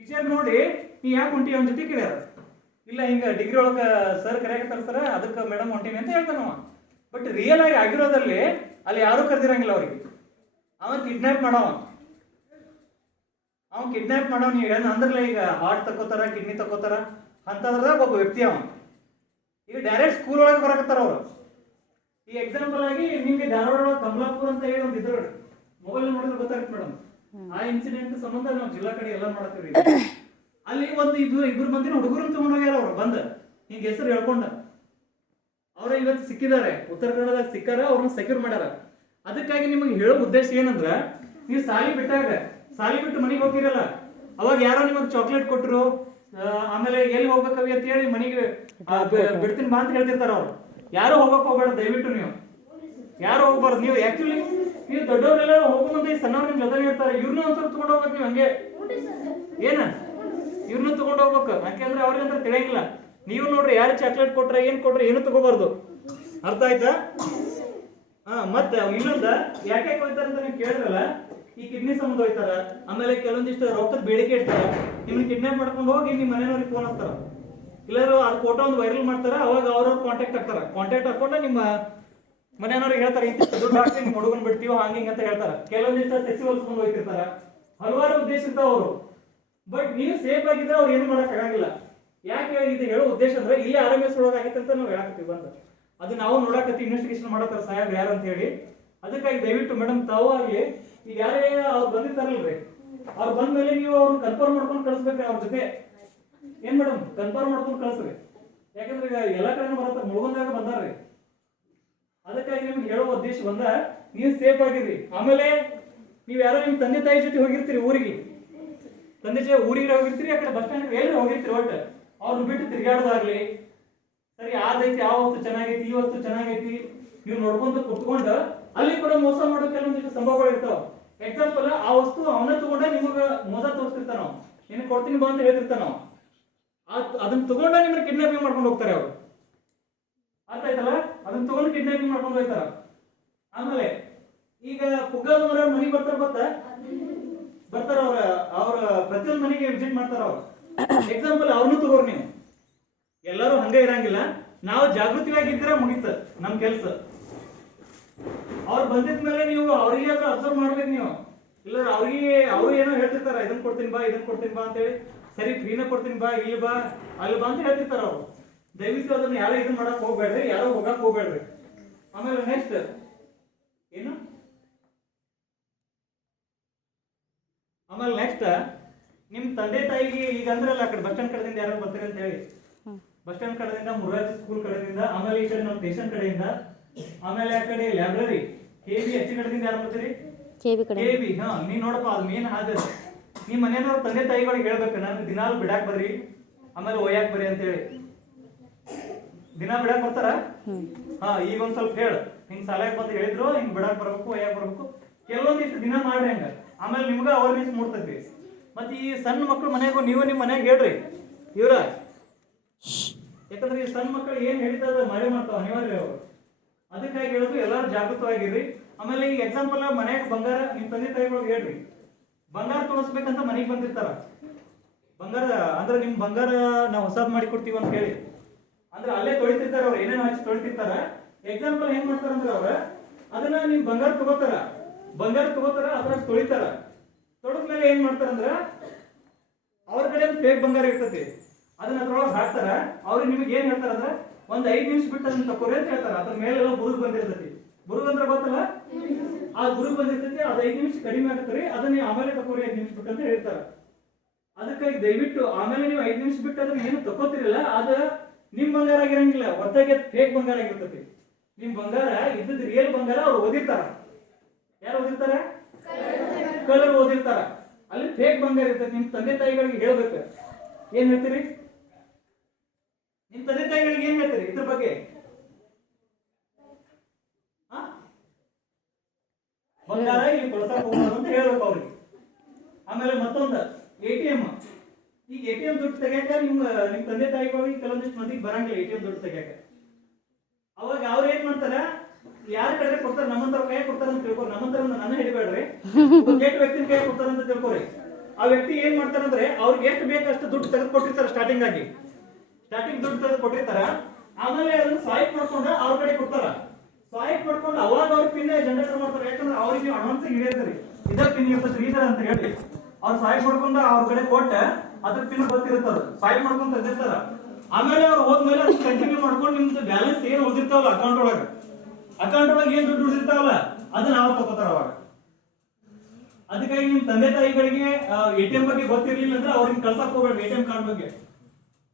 Teacher ನೋಡಿ ನೀ ಯಾಕೆ ಹೊಂಟಿ ಅವನ ಜೊತೆ ಕೇಳ್ಯಾರ. ಇಲ್ಲ ಹಿಂಗ ಡಿಗ್ರಿ ಒಳಗೆ ಸರ್ ಕರೆಯಾಕತ್ತಾರ ಸರ್ ಅದಕ್ಕೆ ಮೇಡಮ್ ಹೊಂಟೀನಿ ಅಂತ ಹೇಳ್ತಾನವ. ಬಟ್ ರಿಯಲ್ ಆಗಿ ಆಗಿರೋದ್ರಲ್ಲಿ ಅಲ್ಲಿ ಯಾರೂ ಕರೆದಿರಂಗಿಲ್ಲ ಅವ್ರಿಗೆ. ಅವ ಕಿಡ್ನಾಪ್ ಮಾಡವ, ನೀವು ಹೇಳ ಅಂದ್ರಲ್ಲ ಈಗ ಹಾರ್ಟ್ ತಗೋತಾರ, ಕಿಡ್ನಿ ತಗೋತಾರ ಅಂತಂದ್ರದಾಗ ಒಬ್ಬ ವ್ಯಕ್ತಿ ಅವ. ಈಗ ಡೈರೆಕ್ಟ್ ಸ್ಕೂಲ್ ಒಳಗೆ ಬರಕತ್ತಾರ ಅವರು. ಈ ಎಕ್ಸಾಂಪಲ್ ಆಗಿ ನಿಮ್ಗೆ ಧಾರವಾಡ ಕಮಲಾಪುರ್ ಅಂತ ಹೇಳಿ ಒಂದು ಇದ್ರು, ಮೊಬೈಲ್ ನೋಡಿದ್ರೆ ಗೊತ್ತಾಗುತ್ತೆ ಮೇಡಮ್. ಆ ಇನ್ಸಿಡೆಂಟ್ ಸಂಬಂಧ ನಾವು ಜಿಲ್ಲಾ ಕಡೆ ಎಲ್ಲ ಮಾಡತ್ತೀವಿ. ಅಲ್ಲಿ ಒಂದು ಇಬ್ರು ಮಂದಿನ ಹುಡುಗರನ್ನ ತಗೊಂಡ್ ಹೋಗ್ಯಾರ ಅವ್ರು ಬಂದ ಹಿಂಗ ಹೆಸರು ಹೇಳ್ಕೊಂಡ. ಅವ್ರ ಇವತ್ತು ಸಿಕ್ಕಿದ್ದಾರೆ, ಉತ್ತರ ಕನ್ನಡದಾಗ ಸಿಕ್ಕಾರ, ಅವ್ರನ್ನ ಸೆಕ್ಯೂರ್ ಮಾಡ್ಯಾರ. ಅದಕ್ಕಾಗಿ ನಿಮಗೆ ಹೇಳೋ ಉದ್ದೇಶ ಏನಂದ್ರ, ನೀವು ಸಾಲಿ ಬಿಟ್ಟು ಮನೆಗೆ ಹೋಗಿರಲ್ಲ, ಅವಾಗ ಯಾರೋ ನಿಮಗೆ ಚಾಕ್ಲೇಟ್ ಕೊಟ್ಟರು, ಆಮೇಲೆ ಎಲ್ಲಿ ಹೋಗ್ಬೇಕವಿ ಅಂತ ಹೇಳಿ ಮನೆಗೆ ಬಿಡ್ತೀನಿ ಬಾ ಅಂತ ಹೇಳ್ತಿರ್ತಾರ ಅವ್ರು. ಯಾರು ಹೋಗಕ್ ಹೋಗ್ಬೇಡ ದಯವಿಟ್ಟು, ನೀವು ಯಾರು ಹೋಗ್ಬಾರ್ದು. ನೀವು ಆಕ್ಚುಲಿ ನೀವು ದೊಡ್ಡವರೆಲ್ಲ ಹೋಗುವಂತ ಸಣ್ಣವ್ರು ನಿಮ್ ಜೊತೆ ಇರ್ತಾರೆ, ಇವ್ರನ್ನೂ ಒಂದ್ಸಲ ತಗೊಂಡ್ ಹೋಗ್ಬೇಕು ನೀವು. ಹಂಗೆ ಏನ ಇವ್ರನ್ನೂ ತಗೊಂಡ್ ಹೋಗ್ಬೇಕು, ಯಾಕೆಂದ್ರೆ ಅವ್ರಿಗಂತ ತಿಳಿಯಂಗಿಲ್ಲ. ನೀವು ನೋಡ್ರಿ ಯಾರು ಚಾಕ್ಲೇಟ್ ಕೊಟ್ರೆ ಏನ್ ಕೊಟ್ರೆ ಏನು ತಗೋಬಾರ್ದು, ಅರ್ಥ ಆಯ್ತಾ? ಮತ್ತೆ ಇನ್ನೊಂದ ಯಾಕೆ ಹೋಯ್ತಾರ ಅಂತ ನೀವು ಕೇಳಿದ್ರಲ್ಲ, ಈ ಕಿಡ್ನಿ ಸಂಬಂಧ ಹೋಯ್ತಾರ, ಆಮೇಲೆ ಕೆಲವೊಂದಿಷ್ಟು ರೊಕ್ಕದ ಬೇಡಿಕೆ ಇರ್ತಾರ, ನಿಮ್ನ ಕಿಡ್ನಾಪ್ ಮಾಡ್ಕೊಂಡು ಹೋಗಿ ನಿಮ್ಮ ಮನೆಯವ್ರಿಗೆ ಫೋನ್ ಹಚ್ತಾರ, ಇಲ್ಲಾರು ಆ ಫೋಟೋ ಒಂದು ವೈರಲ್ ಮಾಡ್ತಾರ. ಅವಾಗ ಅವ್ರವ್ರು ಕಾಂಟ್ಯಾಕ್ಟ್ ಹಾಕೊಂಡು ನಿಮ್ಮ ಮನೆಯವ್ರಿಗೆ ಹೇಳ್ತಾರೆ, ಇಂತ ದುಡ್ಡು ಹಾಕಿ ನಿಮ್ಮ ಹುಡುಗನ್ ಬಿಡ್ತೀವೋ ಹಂಗಿಂಗ್ ಅಂತ ಹೇಳ್ತಾರ. ಕೆಲವೊಂದಿಷ್ಟ ಸೆಕ್ಸಿ ಹೊಲ್ಸ್ಕೊಂಡು ಹೋಗ್ತಿರ್ತಾರ, ಹಲವಾರು ಉದ್ದೇಶ ಇರ್ತಾವ ಅವರು. ಬಟ್ ನೀವು ಸೇಫ್ ಆಗಿದ್ರೆ ಅವ್ರು ಏನು ಮಾಡಕ್ ಆಗಂಗಿಲ್ಲ. ಯಾಕೆ ಇದು ಹೇಳೋ ಉದ್ದೇಶ ಅಂದ್ರೆ, ಇಲ್ಲಿ RMS ಒಳಗಾಗಿತ್ತು ಅಂತ ನಾವು ಹೇಳಕತ್ತೀವಿ ಬಂದ, ಅದು ನಾವು ನೋಡಕತ್ತೀವಿ, ಇನ್ವೆಸ್ಟಿಗೇಷನ್ ಮಾಡತ್ತಾರ ಸಾಹೇಬ್ ಯಾರು ಅಂತ ಹೇಳಿ. ಅದಕ್ಕಾಗಿ ದಯವಿಟ್ಟು ಮೇಡಮ್ ತಾವು ಆಗ್ಲಿ, ಈಗ ಯಾರೇ ಅವ್ರು ಬಂದಿರ್ತಾರಲ್ರಿ, ಅವ್ರು ಬಂದ ಮೇಲೆ ನೀವು ಅವ್ರನ್ನ ಕನ್ಫರ್ಮ್ ಮಾಡ್ಕೊಂಡು ಕಳಿಸ್ಬೇಕ್ರಿ. ಅವ್ರ ಜೊತೆ ಏನ್ ಮೇಡಮ್ ಕನ್ಫರ್ಮ್ ಮಾಡ್ಕೊಂಡು ಕಳಿಸ್ರಿ, ಯಾಕಂದ್ರೆ ಈಗ ಎಲ್ಲಾ ಕಡೆ ಬರತ್ತ ಮುಳುಗೊಂದಾಗ ಬಂದಾರ್ರಿ. ಅದಕ್ಕಾಗಿ ನಿಮ್ಗೆ ಹೇಳೋ ಉದ್ದೇಶ ಬಂದ, ನೀವು ಸೇಫ್ ಆಗಿರ್ರಿ. ಆಮೇಲೆ ನೀವು ಯಾರೋ ನಿಮ್ ತಂದೆ ತಾಯಿ ಜೊತೆ ಹೋಗಿರ್ತೀರಿ ಊರಿಗೆ, ಊರಿಗೆ ಹೋಗಿರ್ತೀರಿ, ಆ ಕಡೆ ಬಸ್ ಸ್ಟ್ಯಾಂಡ್ ಎಲ್ಲಿ ಹೋಗಿರ್ತೀರಿ, ಒಟ್ಟು ಅವ್ರನ್ನ ಬಿಟ್ಟು ತಿರ್ಗಾಡೋದಾಗ್ಲಿ, ಸರಿ ಆದೈತಿ ಆ ವಸ್ತು ಚೆನ್ನಾಗೈತಿ ಈ ವಸ್ತು ಚೆನ್ನಾಗೈತಿ ನೀವು ನೋಡ್ಕೊಂತ ಕುತ್ಕೊಂಡು ಅಲ್ಲಿ ಕೂಡ ಮೋಸ ಮಾಡೋ ಕೆಲವೊಂದಿಷ್ಟು ಸಂಭವಗಳು ಇರ್ತಾವ. ಎಕ್ಸಾಂಪಲ್, ಆ ವಸ್ತು ಅವನ ತಗೊಂಡ ನಿಮಗ ಮೋಸ ತೋರಿಸ್ತಿರ್ತಾನ, ನಿನಗೆ ಕೊಡ್ತೀನಿ ಬಾ ಅಂತ ಹೇಳ್ತಿರ್ತಾನ. ಅದನ್ನ ತಗೊಂಡ ನಿಮ್ಮನ್ನ ಕಿಡ್ನಾಪಿಂಗ್ ಮಾಡ್ಕೊಂಡು ಹೋಗ್ತಾರೆ ಅವರು, ಅರ್ಥ ಆಯ್ತಲ್ಲ? ಅದನ್ನ ತಗೊಂಡು ಕಿಡ್ನಾಪಿಂಗ್ ಮಾಡ್ಕೊಂಡು ಹೋಗ್ತಾರ. ಆಮೇಲೆ ಈಗ ಪುಗ್ಗಾದ ಮರ ಮನೆಗೆ ಬರ್ತಾರ ಅವ್ರ ಪ್ರತಿಯೊಂದು ಮನೆಗೆ ವಿಸಿಟ್ ಮಾಡ್ತಾರ ಅವ್ರು. ಎಕ್ಸಾಂಪಲ್ ಅವ್ರನ್ನೂ ತಗೋರಿ ನೀವು. ಎಲ್ಲರೂ ಹಂಗೆ ಇರಂಗಿಲ್ಲ, ನಾವು ಜಾಗೃತಿಯಾಗಿದ್ರೆ ಮುಗಿತ ನಮ್ ಕೆಲ್ಸ. ಅವ್ರು ಬಂದಿದ್ಮೇಲೆ ನೀವು ಅವ್ರಿಗೆ ಅಬ್ಸರ್ವ್ ಮಾಡ್ಬೇಕು ನೀವು. ಇಲ್ಲ ಅವ್ರು ಏನೋ ಹೇಳ್ತಿರ್ತಾರ, ಇದನ್ನ ಕೊಡ್ತೀನಿ ಬಾ ಅಂತ ಹೇಳಿ, ಸರಿ ಫ್ರೀನ ಕೊಡ್ತೀನಿ ಬಾ, ಇಲ್ಲಿ ಬಾ ಅಲ್ಲಿ ಬಾ ಅಂತ ಹೇಳ್ತಿರ್ತಾರ ಅವ್ರು. ದಯವಿಟ್ಟು ಅದನ್ನ ಯಾರೋ ಇದನ್ನ ಮಾಡಕ್ ಹೋಗ್ಬೇಡ್ರಿ, ಯಾರೋ ಹೋಗಕ್ ಹೋಗ್ಬೇಡ್ರಿ. ಆಮೇಲೆ ನೆಕ್ಸ್ಟ್ ಏನು, ನಿಮ್ ತಂದೆ ತಾಯಿಗೆ ಈಗ ಅಂದ್ರಲ್ಲ, ಆ ಕಡೆ ಬಸ್ ಸ್ಟ್ಯಾಂಡ್ ಕಡೆದಿಂದ ಯಾರು ಬರ್ತಾರೆ ಅಂತ ಹೇಳಿ, ಬಸ್ ಸ್ಟ್ಯಾಂಡ್ ಕಡೆಯಿಂದ, ಮುರಾರ್ಜಿ ಸ್ಕೂಲ್ ಕಡೆಯಿಂದ, ಆಮೇಲೆ ಈ ಕಡೆ ನಮ್ಮ ಸ್ಟೇಷನ್ ಕಡೆಯಿಂದ, ಆಮೇಲೆ ಆ ಕಡೆ ಲೈಬ್ರರಿ KB ಹೆಚ್ಚು ಕಡೆದಿಂದ ಯಾರು ಬರ್ತೀರಿ? KB. ನೀ ನೋಡಪ್ಪ, ಅದು ಮೇನ್ ಹಾಜರ್. ನಿಮ್ ಮನೆಯವ್ರ ತಂದೆ ತಾಯಿಗಳಿಗೆ ಹೇಳ್ಬೇಕು, ನಾನು ದಿನಾಲು ಬಿಡಾಕ್ ಬರ್ರಿ, ಆಮೇಲೆ ಒಯ್ಯಾಕ್ ಬರ್ರಿ ಅಂತ ಹೇಳಿ. ದಿನ ಬಿಡಾಕ್ ಬರ್ತಾರ? ಈಗ ಒಂದ್ ಸ್ವಲ್ಪ ಹೇಳ, ಹಿಂಗ್ ಸಾಲಾಕ್ ಬಂದು ಹೇಳಿದ್ರು, ಹಿಂಗ್ ಬಿಡಾಕ್ ಬರ್ಬೇಕು, ಒಯ್ಯಾಕ್ ಬರ್ಬೇಕು, ಕೆಲವೊಂದಿಷ್ಟು ದಿನ ಮಾಡ್ರಿ ಹಂಗ. ಆಮೇಲೆ ನಿಮ್ಗ ಅವೇರ್ನೆಸ್ ಮೂಡ್ತೈತಿ. ಮತ್ತೆ ಈ ಸಣ್ಣ ಮಕ್ಳು ಮನೆಗೂ ನೀವು ನಿಮ್ ಮನ್ಯಾಗ ಹೇಳ್ರಿ ಇವ್ರ, ಯಾಕಂದ್ರೆ ಈ ಸಣ್ಣ ಮಕ್ಕಳು ಏನ್ ಹೇಳಿದ ಮಳೆ ಮಾಡ್ತಾವ ಅನಿವಾರ್ಯ ಅವರು. ಅದಕ್ಕಾಗಿ ಹೇಳೋದು ಎಲ್ಲಾರು ಜಾಗೃತವಾಗಿರ್ರಿ. ಆಮೇಲೆ ಈಗ ಎಕ್ಸಾಂಪಲ್, ಮನ್ಯಾಗ ಬಂಗಾರ ನಿಮ್ ತಂದೆ ತಾಯಿಗಳಿಗೆ ಹೇಳ್ರಿ, ಬಂಗಾರ ತೋರಿಸ್ಬೇಕಂತ ಮನೆಗೆ ಬಂದಿರ್ತಾರ. ಬಂಗಾರ ಅಂದ್ರೆ ನಿಮ್ ಬಂಗಾರ ನಾವು ಹೊಸಾದ್ ಮಾಡಿ ಕೊಡ್ತೀವಿ ಅಂತ ಹೇಳಿ, ಅಂದ್ರೆ ಅಲ್ಲೇ ತೊಳಿತಿರ್ತಾರ ಅವ್ರು, ಏನೇನೋ ಹಚ್ಚಿ ತೊಳಿತಿರ್ತಾರ. ಎಕ್ಸಾಂಪಲ್ ಹೆಂಗ್ ಮಾಡ್ತಾರ ಅಂದ್ರೆ ಅವ್ರ ಅದನ್ನ ನಿಮ್ ಬಂಗಾರ ತಗೋತಾರ, ಅದ್ರಾಗ ತೊಳಿತಾರ. ತೊಡದ್ಮೇಲೆ ಏನ್ ಮಾಡ್ತಾರಂದ್ರ ಅವ್ರ ಕಡೆ ಫೇಕ್ ಬಂಗಾರ ಇರ್ತೈತಿ, ಅದನ್ನ ಅದ್ರೊಳಗೆ ಹಾಕ್ತಾರ. ಅವ್ರಿಗೆ ನಿಮ್ಗೆ ಏನ್ ಹೇಳ್ತಾರಂದ್ರ, ಒಂದ್ 5 ನಿಮಿಷ ಬಿಟ್ಟು ಅದನ್ನ ತಕೋರಿ ಅಂತ ಹೇಳ್ತಾರ. ಅದ್ರ ಮೇಲೆಲ್ಲ ಬುರುಗ್ ಬಂದಿರ್ತೈತಿ, ಬುರುಗ್ ಅಂದ್ರೆ ಗೊತ್ತಲ್ಲ, ಆ ಬುರುಗ್ ಬಂದಿರ್ತೈತಿ, ಅದು 5 ನಿಮಿಷ ಕಡಿಮೆ ಆಗತ್ರಿ, ಅದನ್ನ ಆಮೇಲೆ ತಕೋರಿ 5 ನಿಮಿಷ ಬಿಟ್ಟು ಅಂತ ಹೇಳ್ತಾರ. ಅದಕ್ಕಾಗಿ ದಯವಿಟ್ಟು ಆಮೇಲೆ ನೀವು 5 ನಿಮಿಷ ಬಿಟ್ಟು ಅದನ್ನ ಏನು ತಕೋತಿರಲ್ಲ, ಅದ ನಿಮ್ ಬಂಗಾರ ಆಗಿರಂಗಿಲ್ಲ, ಹೊರತಾಗಿ ಫೇಕ್ ಬಂಗಾರ ಆಗಿರ್ತೈತಿ. ನಿಮ್ ಬಂಗಾರ ಇದ್ದದ್ ರಿಯಲ್ ಬಂಗಾರ ಅವ್ರು ಓದಿರ್ತಾರ. ಯಾರು ಓದಿರ್ತಾರ? ಕಳ್ಳರು ಓದಿರ್ತಾರ. ಅಲ್ಲಿ ಫೇಕ್ ಬಂಗಾರ ಇರ್ತೈತಿ. ನಿಮ್ ತಂದೆ ತಾಯಿಗಳಿಗೆ ಹೇಳ್ಬೇಕು, ಏನ್ ಹೇಳ್ತೀರಿ? ನಿಮ್ ತಂದೆ ತಾಯಿಗಳಿಗೆ ಏನ್ ಹೇಳ್ತೀರಿ ಇದ್ರ ಬಗ್ಗೆ? ಬಂಗಾರ ಇಲ್ಲಿ ಕೊಡ್ಸಕ್ ಹೋಗೋದು ಅಂತ ಹೇಳ್ಬೇಕು ಅವ್ರಿಗೆ. ಆಮೇಲೆ ಮತ್ತೊಂದು ATM. ಈಗ ATM ದುಡ್ಡು ತೆಗಿಯಾಕ ನಿಮ್ ತಂದೆ ತಾಯಿಗಳಿಗೆ ಕೆಲವೊಂದಿಷ್ಟು ಮಂದಿಗೆ ಬರಂಗಿಲ್ಲ ATM ದುಡ್ಡು ತೆಗಿಯಾಕ. ಅವಾಗ ಅವ್ರು ಏನ್ ಮಾಡ್ತಾರ, ಯಾರ ಕಡೆ ಕೊಡ್ತಾರ, ನಮ್ಮಂತರ ಕೈ ಕೊಡ್ತಾರ ಅಂತ ತಿಳ್ಕೊರಿ. ನಮ್ಮಂತರ ನನ್ನ ಹಿಡಿಬೇಡ್ರಿ, ಗೇಟ್ ವ್ಯಕ್ತಿನ ಕೈ ಕೊಡ್ತಾರ ಅಂತ ತಿಳ್ಕೊರಿ. ಆ ವ್ಯಕ್ತಿ ಏನ್ ಮಾಡ್ತಾರಂದ್ರೆ ಅವ್ರಿಗೆ ಎಷ್ಟು ಬೇಕು ಅಷ್ಟು ದುಡ್ಡು ತೆಗೆದು ಕೊಟ್ಟಿರ್ತಾರೆ ಸ್ಟಾರ್ಟಿಂಗ್ ದುಡ್ಡು ತೆಗೆದು ಕೊಟ್ಟಿರ್ತಾರ. ಆಮೇಲೆ ಅದನ್ನ ಸ್ವೈಪ್ ಮಾಡ್ಕೊಂಡು ಅವ್ರ ಕಡೆ ಕೊಡ್ತಾರ. ಸ್ವೈಪ್ ಮಾಡ್ಕೊಂಡು ಅವಾಗ ಅವ್ರ ಪಿನ್ ಜನರೇಟರ್ ಮಾಡ್ತಾರೆ. ಯಾಕಂದ್ರೆ ಅವ್ರಿಗೆ ಅಡ್ವಾನ್ಸ್ ಹಿಡಿಯಿರ್ತಾರೆ, ಇದ ಪಿನ್ ಇರ್ತದೆ ಇದರ ಅಂತ ಹೇಳಿ ಅವ್ರು ಸ್ವೈಪ್ ಮಾಡ್ಕೊಂಡು ಅವ್ರ ಕಡೆ ಕೊಟ್ಟ ಅದ್ರ ಪಿನ್ ಗೊತ್ತಿರುತ್ತದ, ಸ್ವೈಪ್ ಮಾಡ್ಕೊಂಡು ತೆಗೆದಿರ್ತಾರ. ಆಮೇಲೆ ಅವ್ರು ಹೋದ್ಮೇಲೆ ಅದನ್ನ ಕಂಟಿನ್ಯೂ ಮಾಡ್ಕೊಂಡು ನಿಮ್ದು ಬ್ಯಾಲೆನ್ಸ್ ಏನ್ ಉಳಿದಿರ್ತಾವಲ್ಲ ಅಕೌಂಟ್ ಒಳಗೆ ಏನ್ ದುಡ್ಡು ಉಳಿದಿರ್ತಾವಲ್ಲ ಅದನ್ನ ಅವ್ರು ತಗೋತಾರ ಅವಾಗ. ಅದಕ್ಕಾಗಿ ನಿಮ್ ತಂದೆ ತಾಯಿಗಳಿಗೆ ಎಟಿಎಂ ಬಗ್ಗೆ ಗೊತ್ತಿರ್ಲಿಲ್ಲ ಅಂದ್ರೆ ಅವ್ರಿಗೆ ಕಳ್ಸಕ್ ಹೋಗ್ಬೇಡ್ರಿ. ಎಟಿಎಂ ಕಾರ್ಡ್ ಬಗ್ಗೆ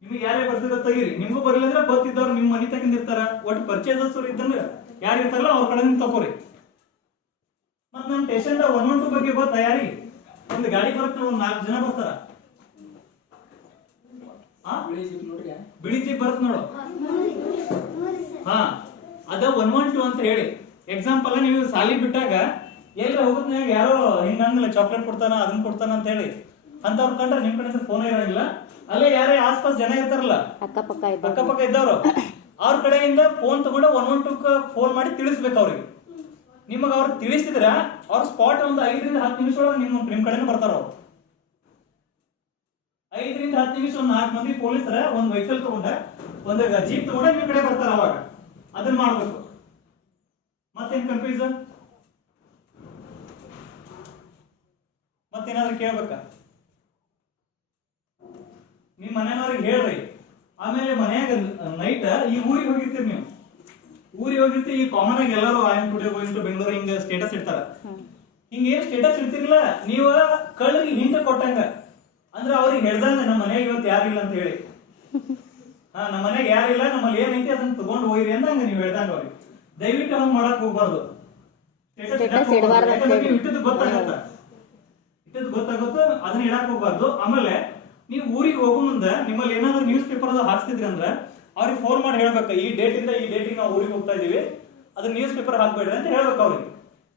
ನಿಮ್ಗೆ ಯಾರೇ ಬರ್ತಿರೋ ತೆಗೀರಿ. ನಿಮ್ಗೂ ಬರಲಿಲ್ಲ ಅಂದ್ರೆ ಗೊತ್ತಿದ್ದವ್ರು ನಿಮ್ ಮನಿ ತಗೊಂಡಿರ್ತಾರ. ಒಟ್ಟು ಪರ್ಚೇಸಸ್ ಇದ್ದಂದ್ರೆ ಯಾರು ಇರ್ತಾರಲ್ಲ ಅವ್ರ ಕಡೆ ತಗೋರಿ. ಮತ್ ನಮ್ ಸ್ಟೇಷನ್ 112 ಬಗ್ಗೆ ಗೊತ್ತಾ ಯಾರಿಗೆ? ಒಂದು ಗಾಡಿ ಬರುತ್ತೆ, ಒಂದ್ 4 ಜನ ಬರ್ತಾರ. ಬಿಳಿ ಜೀಪ್ ಬರುತ್ತೆ ನೋಡು. ಹಾ, ಅದ 112 ಅಂತ ಹೇಳಿ. ಎಕ್ಸಾಂಪಲ್ ನೀವು ಸಾಲಿ ಬಿಟ್ಟಾಗ ಎಲ್ಲ ಹೋಗುತ್ತ ಯಾರೋ ಹಿಂಗಂಗಿಲ್ಲ ಚಾಕ್ಲೇಟ್ ಕೊಡ್ತಾನ ಅದನ್ನ ಕೊಡ್ತಾನ ಅಂತ ಹೇಳಿ ಅಂತವ್ರ ಕಂಡ್ರೆ ನಿಮ್ ಕಡೆ ಫೋನ್ ಇರಂಗಿಲ್ಲ. ಅಲ್ಲೇ ಯಾರೇ ಆಸ್ಪಾಸ್ ಜನ ಇರ್ತಾರಲ್ಲ ಅಕ್ಕಪಕ್ಕ ಇದ್ದವ್ರು ಅವ್ರ ಕಡೆಯಿಂದ ಫೋನ್ ತಗೊಂಡು 112 ಫೋನ್ ಮಾಡಿ ತಿಳಿಸ್ಬೇಕು ಅವ್ರಿಗೆ. ನಿಮಗ ಅವ್ರು ತಿಳಿಸಿದ್ರ ಅವ್ರ ಸ್ಪಾಟ್ ಒಂದು 5 ರಿಂದ 10 ನಿಮಿಷ ಒಳಗೆ ನಿಮ್ ಕಡೆನೇ ಬರ್ತಾರ. ಅವ್ರು 5 ರಿಂದ 10 ನಿಮಿಷ ಒಂದು 4 ಮಂದಿ ಪೊಲೀಸರ ಒಂದು ವೆಹಿಕಲ್ ತಗೊಂಡ ಒಂದು ಜೀಪ್ ತಗೊಂಡ ನಿಮ್ ಕಡೆ ಬರ್ತಾರ. ಅವಾಗ ಅದನ್ನ ಮಾಡ್ಬೇಕು. ಮತ್ತೇನ್ ಕನ್ಫ್ಯೂಸನ್? ಮತ್ತೇನಾದ್ರೂ ಕೇಳ್ಬೇಕಾ? ನಿಮ್ ಮನೆಯವ್ರಿಗೆ ಹೇಳ್ರಿ. ಆಮೇಲೆ ಮನ್ಯಾಗ ನೈಟ್ ಈ ಊರಿಗೆ ಹೋಗಿರ್ತೀರಿ, ನೀವು ಊರಿಗೆ ಹೋಗಿರ್ತೀರಿ. ಈ ಕಾಮನ್ ಆಗಿ ಎಲ್ಲರೂ I am today going to Bengaluru ಹಿಂಗ ಸ್ಟೇಟಸ್ ಇಡ್ತಾರ. ಹಿಂಗ ಏನ್ ಸ್ಟೇಟಸ್ ಇಡ್ತಿರ್ಲಿಲ್ಲ ನೀವು ಕಳ್ಳರಿಗೆ ಹಿಂದೆ ಕೊಟ್ಟಂಗ. ಅಂದ್ರೆ ಅವ್ರಿಗೆ ಹೇಳ್ದಂಗ ನಮ್ಮ ಮನೆಯಾಗ ಇವತ್ತು ಯಾರಿಲ್ಲ ಅಂತ ಹೇಳಿ, ನಮ್ಮ ಮನೆಯಾಗ ಯಾರಿಲ್ಲ, ನಮ್ಮಲ್ಲಿ ಏನೈತಿ ಅದನ್ನ ತಗೊಂಡು ಹೋಗಿರಿ ಅಂದಂಗ ನೀವು ಹೇಳ್ದಂಗ ಅವ್ರಿಗೆ. ದಯವಿಟ್ಟು ಹಂಗ್ ಮಾಡಕ್ ಹೋಗ್ಬಾರ್ದು. ಇಟ್ಟದ್ದು ಗೊತ್ತಾಗುತ್ತ ಅದನ್ನ ಇಡಕ್ ಹೋಗ್ಬಾರ್ದು. ಆಮೇಲೆ ನೀವು ಊರಿಗೆ ಹೋಗೋ ಮುಂದೆ ನಿಮ್ಮಲ್ಲಿ ಏನಾದ್ರು ನ್ಯೂಸ್ ಪೇಪರ್ ಅದು ಹಾಕ್ತಿದ್ರಿ ಅಂದ್ರೆ ಅವ್ರಿಗೆ ಫೋನ್ ಮಾಡಿ ಹೇಳ್ಬೇಕು, ಈ ಡೇಟ್ ಇಂದ ಈ ಡೇಟಿಗೆ ನಾವು ಊರಿಗೆ ಹೋಗ್ತಾ ಇದೀವಿ, ಅದನ್ನ ನ್ಯೂಸ್ ಪೇಪರ್ ಹಾಕ್ಬೇಡ್ರಿ ಅಂತ ಹೇಳ್ಬೇಕು ಅವ್ರಿಗೆ.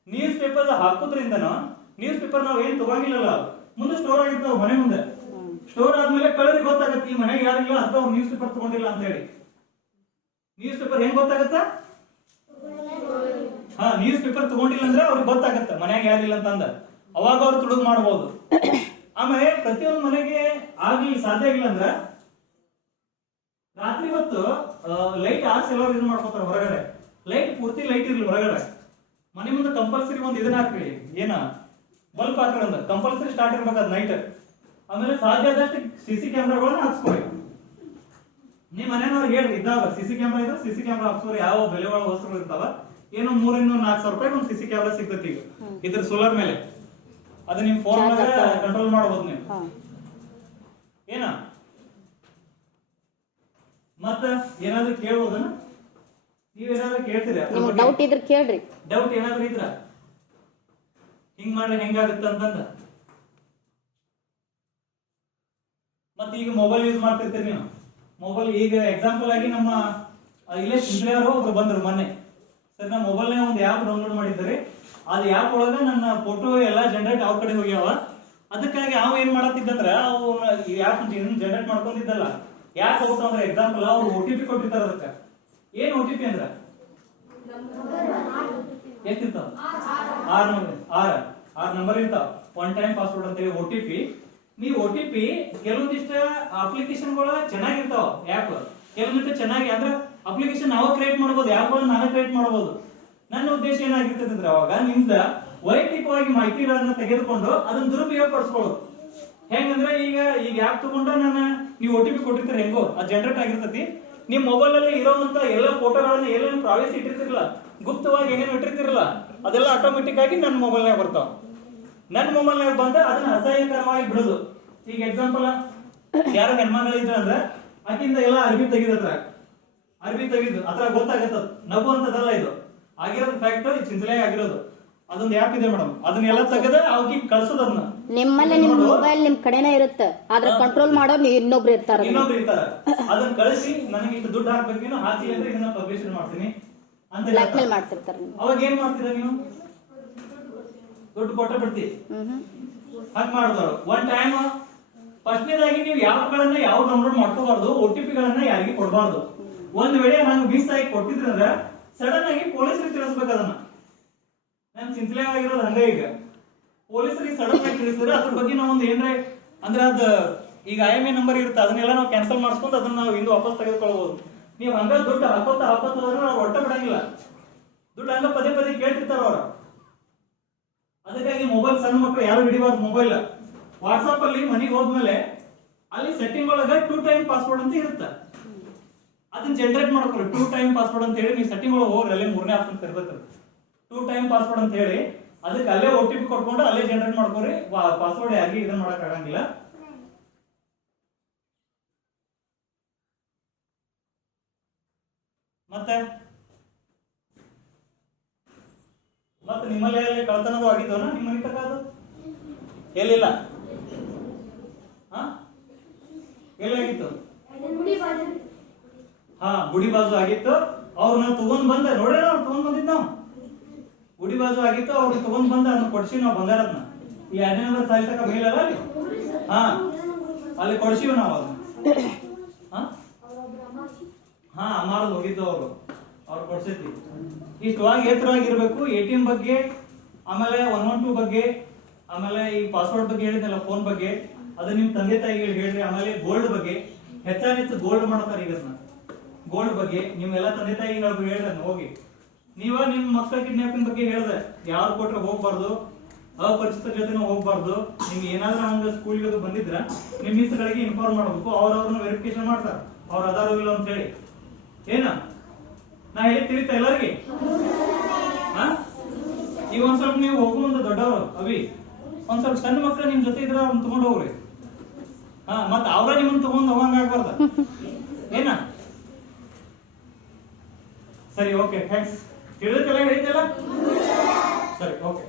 ನ್ಯೂಸ್ ಪೇಪರ್ ಹಾಕೋದ್ರಿಂದ ನ್ಯೂಸ್ ಪೇಪರ್ ನಾವು ಏನ್ ತಗೊಂಗಿಲ್ಲಲ್ಲ, ಮುಂದೆ ಸ್ಟೋರ್ ಆಗಿರ್ತಾವ ಮನೆ ಮುಂದೆ. ಸ್ಟೋರ್ ಆದ್ಮೇಲೆ ಕಳ್ಳರಿಗೆ ಗೊತ್ತಾಗತ್ತೆ ಈ ಮನೆಗೆ ಯಾರಿಲ್ಲ ಅಂತ ಅವ್ರು ನ್ಯೂಸ್ ಪೇಪರ್ ತಗೊಂಡಿಲ್ಲ ಅಂತ ಹೇಳಿ. ನ್ಯೂಸ್ ಪೇಪರ್ ಹೆಂಗ್ ಗೊತ್ತಾಗತ್ತ? ನ್ಯೂಸ್ ಪೇಪರ್ ತಗೊಂಡಿಲ್ಲ ಅಂದ್ರೆ ಅವ್ರಿಗೆ ಗೊತ್ತಾಗತ್ತ ಮನ್ಯಾಗ ಯಾರಿಲ್ಲ ಅಂತ ಅಂದ. ಅವಾಗ ಅವ್ರು ತುಡುಗ್ ಮಾಡಬಹುದು. ಆಮೇಲೆ ಪ್ರತಿಯೊಂದು ಮನೆಗೆ ಆಗ್ಲಿ ಸಾಧ್ಯ ಆಗಿಲ್ಲ ಅಂದ್ರ ರಾತ್ರಿ ಹೊತ್ತು ಲೈಟ್ ಆರ್ಸಿ ಎಲ್ಲರೂ ಇದು ಮಾಡ್ಕೋತಾರ ಹೊರಗಡೆ. ಲೈಟ್ ಪೂರ್ತಿ ಲೈಟ್ ಇರ್ಲಿ ಹೊರಗಡೆ. ಮನೆ ಮುಂದೆ ಕಂಪಲ್ಸರಿ ಒಂದ್ ಇದನ್ನ ಹಾಕ್ರಿ, ಏನ ಬಲ್ಬ್ ಹಾಕ್ರಿ ಅಂದ ಕಂಪಲ್ಸರಿ ಸ್ಟಾರ್ಟ್ ಇರ್ಬೇಕಾದ ನೈಟ್. ಆಮೇಲೆ ಸಾಧ್ಯ ಆದಷ್ಟು ಸಿಸಿ ಕ್ಯಾಮ್ರಾಗಳನ್ನ ಹಾಕ್ಸ್ಕೊಳಿ. ನಿಮ್ ಮನೆಯವ್ರಿಗೆ ಹೇಳ್ರಿ, ಇದ್ದಾಗ ಸಿಸಿ ಕ್ಯಾಮ್ರಾ ಇದ್ರೆ ಸಿಸಿ ಕ್ಯಾಮ್ರಾ ಹಾಕ್ಸೋರಿ. ಯಾವ ಬೆಲೆ ಒಳಗ ವಸ್ತುಗಳು ಇರ್ತಾವ, ಏನೋ 300-400 ರೂಪಾಯಿ ಒಂದು ಸಿಸಿ ಕ್ಯಾಮ್ರಾ ಸಿಗ್ತೈತಿ ಈಗ ಇದ್ರ ಸೋಲಾರ್ ಮೇಲೆ. ಅದು ನಿಮ್ ಫೋನ್ ಕಂಟ್ರೋಲ್ ಮಾಡಬಹುದು ನೀವು. ಏನ ಮತ್ತ ಏನಾದ್ರು ಕೇಳ್ಬೋದನ? ನೀವೇನಾದ್ರು ಕೇಳ್ತೀರಾ? ಡೌಟ್ ಇದ್ರೆ ಕೇಳ್ರಿ. ಡೌಟ್ ಏನಾದ್ರು ಇದ್ರ ಹಿಂಗ್ ಮಾಡ್ರೆ ಹೆಂಗಾಗುತ್ತೆ ಅಂತಂದ. ಮತ್ತೆ ಈಗ ಮೊಬೈಲ್ ಯೂಸ್ ಮಾಡ್ತಿರ್ತೀರಿ ನೀವು. ಮೊಬೈಲ್ ಈಗ ಎಕ್ಸಾಂಪಲ್ ಆಗಿ ನಮ್ಮ ಇಲ್ಲೇ ಸಿಂಪ್ಲಿಯರ್ ಒಬ್ರು ಬಂದ್ರು ಮೊನ್ನೆ. ಸರ್ ನಾ ಮೊಬೈಲ್ ಒಂದು ಆ್ಯಪ್ ಡೌನ್ಲೋಡ್ ಮಾಡಿದ್ದಾರೆ. ಅದು ಆ್ಯಪ್ ಒಳಗ ನನ್ನ ಫೋಟೋ ಎಲ್ಲಾ ಜನರೇಟ್ ಅವ್ರ ಕಡೆ ಹೋಗ್ಯಾವ. ಅದಕ್ಕಾಗಿ ಅವ ಏನ್ ಮಾಡತ್ತಿದ್ದಂದ್ರ ಅವ್ನ ಆ್ಯಪ್ ಜನರೇಟ್ ಮಾಡ್ಕೊಂಡಿದ್ದಲ್ಲ, ಯಾಕೆ ಹೋಗ್ತಾವ ಅಂದ್ರೆ ಎಕ್ಸಾಂಪಲ್ ಅವ್ರು OTP ಕೊಟ್ಟಿರ್ತಾರ. ಅದಕ್ಕ ಏನ್ OTP ಅಂದ್ರ ಎಷ್ಟಿರ್ತಾವ? 6 ನಂಬರ್ ಇರ್ತಾವ. 1 ಟೈಮ್ ಪಾಸ್ವರ್ಡ್ ಅಂತ ಹೇಳಿ OTP. ನೀವು OTP ಕೆಲವೊಂದಿಷ್ಟ ಅಪ್ಲಿಕೇಶನ್ಗಳು ಚೆನ್ನಾಗಿರ್ತಾವ ಆ್ಯಪ್, ಕೆಲವೊಂದಿಷ್ಟ ಚೆನ್ನಾಗಿ ಅಂದ್ರೆ ಅಪ್ಲಿಕೇಶನ್ ನಾವು ಕ್ರಿಯೇಟ್ ಮಾಡಬಹುದು, ಆ್ಯಪ್ ನಾವೇ ಕ್ರಿಯೇಟ್ ಮಾಡಬಹುದು. ನನ್ನ ಉದ್ದೇಶ ಏನಾಗಿರ್ತದೆ ಅಂದ್ರೆ ಅವಾಗ ನಿಮ್ದ ವೈಯಕ್ತಿಕವಾಗಿ ಮಾಹಿತಿಗಳನ್ನ ತೆಗೆದುಕೊಂಡು ಅದನ್ನ ದುರುಪಯೋಗ ಪಡಿಸ್ಕೊಳ್ಳೋದು. ಹೆಂಗಂದ್ರೆ ಈಗ ಆ್ಯಪ್ ತಗೊಂಡು ನೀವು OTP ಕೊಟ್ಟಿರ್ತೀರಿ, ಹೆಂಗೋ ಅದು ಜನರೇಟ್ ಆಗಿರ್ತತಿ. ನಿಮ್ ಮೊಬೈಲ್ ಅಲ್ಲಿ ಇರೋವಂತ ಎಲ್ಲ ಫೋಟೋಗಳನ್ನ ಏನೇನು ಪ್ರೈವಸಿ ಇಟ್ಟಿರ್ತಿರಲ್ಲ, ಗುಪ್ತವಾಗಿ ಏನೇನು ಇಟ್ಟಿರ್ತಿರಲ್ಲ, ಅದೆಲ್ಲ ಆಟೋಮೆಟಿಕ್ ಆಗಿ ನನ್ನ ಮೊಬೈಲ್ನಾಗ ಬರ್ತಾವ. ನನ್ನ ಮೊಬೈಲ್ನಾಗ ಬಂದ ಅದನ್ನ ಅಸಹ್ಯಕರವಾಗಿ ಬಿಡೋದು. ಈಗ ಎಕ್ಸಾಂಪಲ್ ಯಾರು ಹೆಣ್ಮಗಳಿದ್ರ ಅಂದ್ರೆ ಆಕಿಂದ ಎಲ್ಲ ಅರ್ಬಿ ತೆಗಿದತ್ರ, ಅರ್ಬಿ ತೆಗಿದು ಅದ್ರ ಗೊತ್ತಾಗತ್ತ. ನಗು ಅಂತದಲ್ಲ, ಇದು ಆಗಿರೋದು ಫ್ಯಾಕ್ಟ್, ಚಿಂತನೆ ಆಗಿರೋದು. ಅದೊಂದು ಆ್ಯಪ್ ಇದೆ ಮೇಡಮ್, ಅದನ್ನೆಲ್ಲ ತೆಗೆದ ಅವ್ರಿಗೆ ಕಳ್ಸೋದು. ಅದನ್ನ ನಿಮ್ಮಲ್ಲೇ ನಿಮ್ ಮೊಬೈಲ್ ನಿಮ್ ಕಡೆನೇ ಇರುತ್ತೆ, ಆದ್ರೆ ಕಂಟ್ರೋಲ್ ಮಾಡೋರು ಇನ್ನೊಬ್ರು ಇರ್ತಾರೆ. ಅದನ್ನ ಕಳಿಸಿ ನನಗೆ ಇಷ್ಟು ದುಡ್ಡು ಹಾಕ್ಬೇಕು, ಹಾಕಿ ಅಂದ್ರೆ ಇದನ್ನ ಪಬ್ಲಿಷ್ ಮಾಡ್ತೀನಿ ಅಂತ ಬ್ಲಾಕ್ ಮೇಲ್ ಮಾಡ್ತಿರ್ತಾರೆ. ಅವಾಗ ಏನ್ ಮಾಡ್ತೀರಾ ನೀವು? ದುಡ್ಡು ಕೊಟ್ಟ ಬಿಡ್ತಿ. ಹಾಗೆ ಮಾಡಿದವರು ಒನ್ ಟೈಮ್ ಫಸ್ಟ್ನೇದಾಗಿ ನೀವು ಆ್ಯಪ್ಗಳನ್ನ ಯಾವ ಡೌನ್ಲೋಡ್ ಮಾಡ್ಕೋಬಾರ್ದು, OTP ಗಳನ್ನ ಯಾರಿಗೆ ಕೊಡಬಾರ್ದು. ಒಂದ್ ವೇಳೆ ನಾನು ಮಿಸ್ ಆಗಿ ಕೊಟ್ಟಿದ್ರೆ ಸಡನ್ ಆಗಿ ಪೊಲೀಸರಿಗೆ ತಿಳಿಸ್ಬೇಕು. ಅದನ್ನ ನನ್ ಚಿಂತನೆ ಆಗಿರೋದು ಹಂಗ. ಈಗ ಪೊಲೀಸರಿಗೆ ಸಡನ್ ಆಗಿ ತಿಳಿಸಿದ್ರೆ ಅದ್ರ ಬಗ್ಗೆ ನಾವು ಒಂದು ಏನ್ರೆ ಅಂದ್ರೆ ಅದ ಈಗ IMEI ನಂಬರ್ ಇರುತ್ತೆ ಅದನ್ನೆಲ್ಲ ನಾವು ಕ್ಯಾನ್ಸಲ್ ಮಾಡ್ಕೊಂಡು ಅದನ್ನ ನಾವು ಹಿಂದೆ ವಾಪಸ್ ತೆಗೆದುಕೊಳ್ಬಹುದು. ನೀವು ಹಂಗ ದುಡ್ಡು ಹಾಕೋತಾ ಹೋದ್ರೆ ಅವ್ರು ಒಟ್ಟ ಬಿಡಂಗಿಲ್ಲ. ದುಡ್ಡು ಹಂಗ ಪದೇ ಪದೇ ಕೇಳ್ತಿರ್ತಾರ ಅವ್ರ. ಅದಕ್ಕಾಗಿ ಮೊಬೈಲ್ ಸಣ್ಣ ಮಕ್ಕಳು ಯಾರು ಹಿಡಿಬಾರ್ದು ಮೊಬೈಲ್. ವಾಟ್ಸ್ಆಪ್ ಅಲ್ಲಿ ಮನೆಗೆ ಹೋದ್ಮೇಲೆ ಅಲ್ಲಿ ಸೆಟ್ಟಿಂಗ್ ಒಳಗ 2 ಟೈಮ್ ಪಾಸ್ವರ್ಡ್ ಅಂತ ಇರುತ್ತೆ. ಅದನ್ನ ಜನರೇಟ್ ಮಾಡ್ಕೊರಿ 2 ಟೈಮ್ ಪಾಸ್ವರ್ಡ್ ಅಂತ ಹೇಳಿ ನೀವು ಸೆಟ್ಟಿಂಗ್ ಒಳಗೆ ಹೋಗ್ರಿ, ಅಲ್ಲೇ 3ನೇ ಆಪ್ಷನ್ ಇರ್ತೈತೆ 2 ಟೈಮ್ ಪಾಸ್ವರ್ಡ್ ಅಂತ ಹೇಳಿ ಅದಕ್ಕೆ ಅಲ್ಲೇ OTP ಕೊಟ್ಕೊಂಡು ಅಲ್ಲೇ ಜನರೇಟ್ ಮಾಡ್ಕೊರಿ. ಪಾಸ್ವರ್ಡ್ ಯಾರಿಗೆ ಇದನ್ನ ಮಾಡಕ್ ಆಗಂಗಿಲ್ಲ. ಮತ್ತೆ ನಿಮ್ಮಲ್ಲಿ ಕಳ್ತನದು ಆಗಿದ್ದವನ ನಿಮ್ಮ ಮನೆ ತಕ ಅದು ಎಲ್ಲಿಲ್ಲ? ಎಲ್ಲಾಗಿತ್ತು? ಗುಡಿ ಬಾಜು ಆಗಿತ್ತು. ಅವ್ರನ್ನ ತಗೊಂಡ್ ಬಂದ ನೋಡ್ರಿ, ಅವ್ರು ತಗೊಂಡ್ ಬಂದಿದ್ ನಾವು ಗುಡಿ ಬಾಜು ಆಗಿತ್ತು. ಅವ್ರನ್ನ ತಗೊಂಡ್ ಬಂದ ಅದನ್ನ ಕೊಡ್ಸಿವಿ ನಾವು ಬಂಗಾರದ್ನ. ಈ 2ನೇ ನಂಬರ್ ಸಾಲಿ ತಕ ಮೇಲಲ್ಲ ಅಲ್ಲಿ, ಅಲ್ಲಿ ಕೊಡ್ಸಿವಿ ನಾವು ಅದನ್ನ. ಅಮ್ಮಾರದು ಹೋಗಿದ್ದು ಅವ್ರು ಕೊಡ್ಸೈತಿ. ಇಷ್ಟವಾಗಿ ಎತ್ತರವಾಗಿರ್ಬೇಕು. ATM ಬಗ್ಗೆ, ಆಮೇಲೆ 112 ಬಗ್ಗೆ, ಆಮೇಲೆ ಈ ಪಾಸ್ವರ್ಡ್ ಬಗ್ಗೆ ಹೇಳಿದ್ನಲ್ಲ, ಫೋನ್ ಬಗ್ಗೆ, ಅದು ನಿಮ್ ತಂದೆ ತಾಯಿಗೆ ಹೇಳ್ರಿ. ಆಮೇಲೆ ಗೋಲ್ಡ್ ಬಗ್ಗೆ ಹೆಚ್ಚು ಗೋಲ್ಡ್ ಮಾಡ್ತಾರೆ ಈಗ. ಗೋಲ್ಡ್ ಬಗ್ಗೆ ನಿಮ್ಮೆಲ್ಲ ತಂದೆ ತಾಯಿಗಳು ಹೇಳ್ದೆ ಹೋಗಿ. ನೀವ ನಿಮ್ ಮಕ್ಕಳ ಕಿಡ್ನಾಪಿಂಗ್ ಬಗ್ಗೆ ಹೇಳ್ದೆ, ಯಾರು ಕೊಟ್ರೆ ಹೋಗ್ಬಾರ್ದು, ಅಪರಿಚಿತರ ಜೊತೆ ಹೋಗ್ಬಾರ್ದು. ನಿಮ್ಗೆ ಏನಾದ್ರೂ ಹಂಗ ಸ್ಕೂಲ್ಗೆ ಬಂದಿದ್ರ ನಿಮ್ ಮಿಸ್ಗಳಿಗೆ ಇನ್ಫಾರ್ಮ್ ಮಾಡ್ಬೇಕು. ಅವ್ರವ್ರನ್ನ ವೆರಿಫಿಕೇಶನ್ ಮಾಡ್ತಾರ ಅವ್ರ ಅದಾರೋ ಇಲ್ಲ ಅಂತ ಹೇಳಿ. ಏನ ನಾ ಹೇಳಿ ತಿಳಿತಾ ಎಲ್ಲರಿಗೆ? ಈಗ ಒಂದ್ ಸ್ವಲ್ಪ ನೀವು ಹೋಗು ಮುಂದೆ ದೊಡ್ಡವರು ಅವಿ, ಒಂದ್ ಸ್ವಲ್ಪ ಸಣ್ಣ ಮಕ್ಕಳು ನಿಮ್ ಜೊತೆ ಇದ್ರ ಅವ್ನ ತಗೊಂಡ್ ಹೋಗ್ರಿ. ಮತ್ತ ಅವ್ರ ನಿಮ್ಮನ್ನ ತಗೊಂಡ್ ಹೋಗಂಗ ಆಗ್ಬಾರ್ದ. ಏನ ಸರಿ, ಓಕೆ, ಥ್ಯಾಂಕ್ಸ್. ತಿಳಿದೈತೆಲ್ಲ, ಹೇಳಿದ್ದೆಲ್ಲ ಸರಿ, ಓಕೆ.